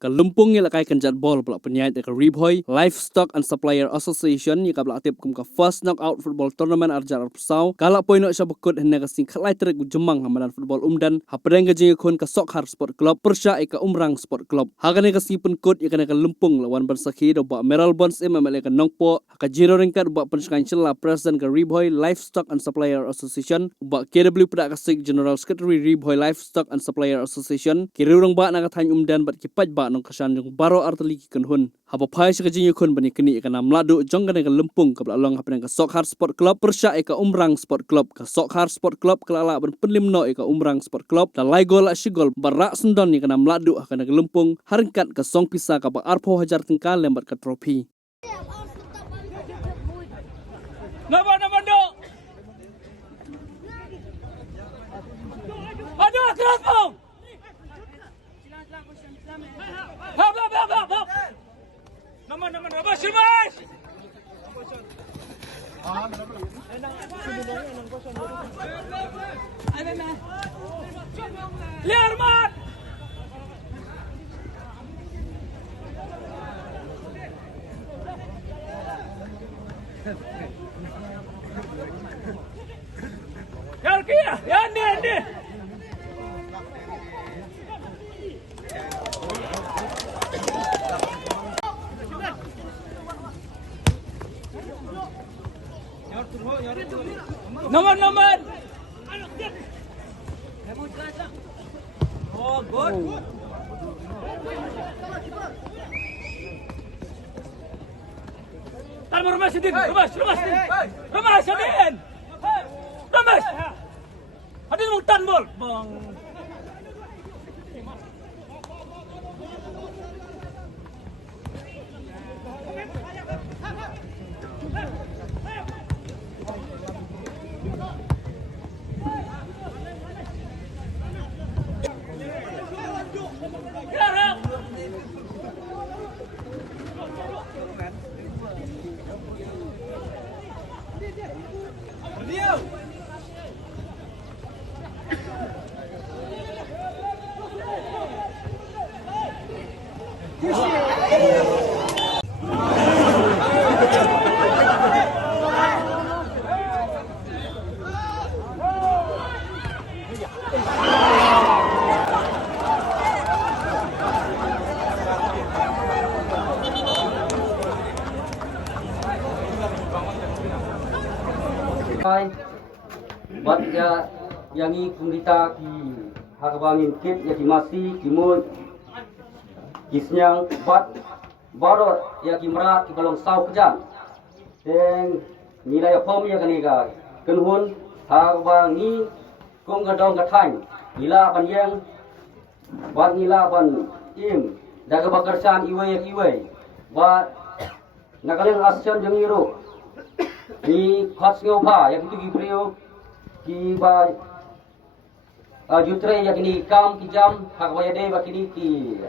Kalumpung yang lakai kanjat bol pelak penyait ke Ribhoy Livestock and Supplier Association yang kabla aktif kum ka first knockout football tournament arjar arpsau kalak poino sya bekut hena kasing kalai terik jemang hamadan football umdan hapadeng ka jing kun ka Sokhar Sport Club persya ka Umrang Sport Club hakane kasing penkut yakane ka lumpung lawan bersaki do ba Meral Bonds MML ka nongpo ka jiro ringkat ba penskan cela president ka Ribhoy Livestock and Supplier Association ba KW pada kasing General Secretary Ribhoy Livestock and Supplier Association kirurang ba na kathany umdan bat kipaj ba nong kasan jong baro artali ki kunhun haba phai sa kajing kun bani kini ka nam ladu jong ka lempung ka long hapren ka Sokhar Sport Club persya ka Umrang Sport Club ka Sokhar Sport Club kelala ban penlimno ka Umrang Sport Club da lai gol sigol barak sendon ni ka nam ladu ka lempung harkat ka song pisa ka ba arpo hajar tengkal lembat ka trofi Nama do. Aduh keras mau. Hap. Nama apa sih mas? Liar mat. Ya ni. Nomor. Oh, good. Tahan rumah sedih. Rumah sedih. Rumah. Ada hutan bol. Bang. Bat ya yangi kumita ki hagabangin kit ya ki masi kimut kisnyang bat barot ya ki merat ki balong sau kejang teng nilai pom ya kaniga kenhun hagabangi kum gadong gathang nila ban yang bat nila ban im daga bakarsan iwe bat nagaleng asyan jangiru di khas ngopa yang itu gibriyo ki ba jutre yang ini kam ki jam hagwaya de bakini ki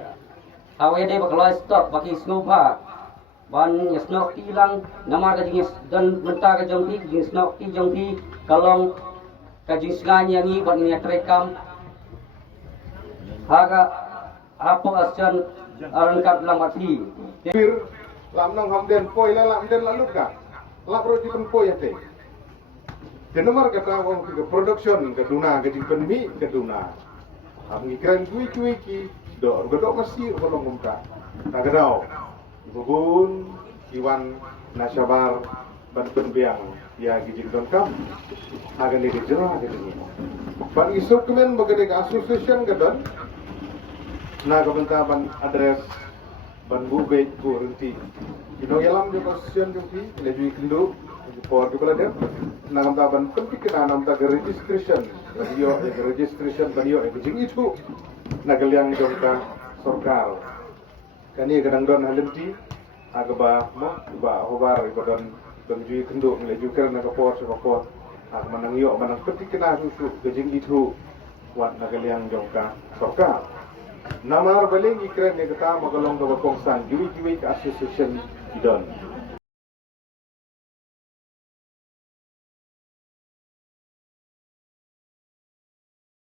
hagwaya de bakalai stop baki snopa ban snok ti lang namar ka jingis dan menta ka jongti jing snok ti jongti kalong ka jing snganya ni ban ni trekam haga apo asyan arangkat lang bati lam nang hamden poi la lam den lalu ka lapro di penpo ya teh. Denomar kata wong tiga production ke duna ke jimpen mi ke duna. Ami keren kui ki do godok masih kolong muka. Tagadau. Bubun Iwan Nasabar Banten Biang ya gijin don kam. Agan di jera gini. Ban isuk kemen bagade association gadon. Na kabentaban address ban bube ku renti. Ino yalam jo kasian jo ki leju ikindo por ke bala dem nagam taban penting kena nam ta registration banyo jing itu nagal yang jongka sorkar kani kadang don halimti agaba mo ba hobar ibadon bangju ikindo leju kerna ka por ag manang yo manang penting kena susu jing itu wat nagal yang jongka sorkar namar baling ikren ne kata magalong ka bakongsan juwi ka association idon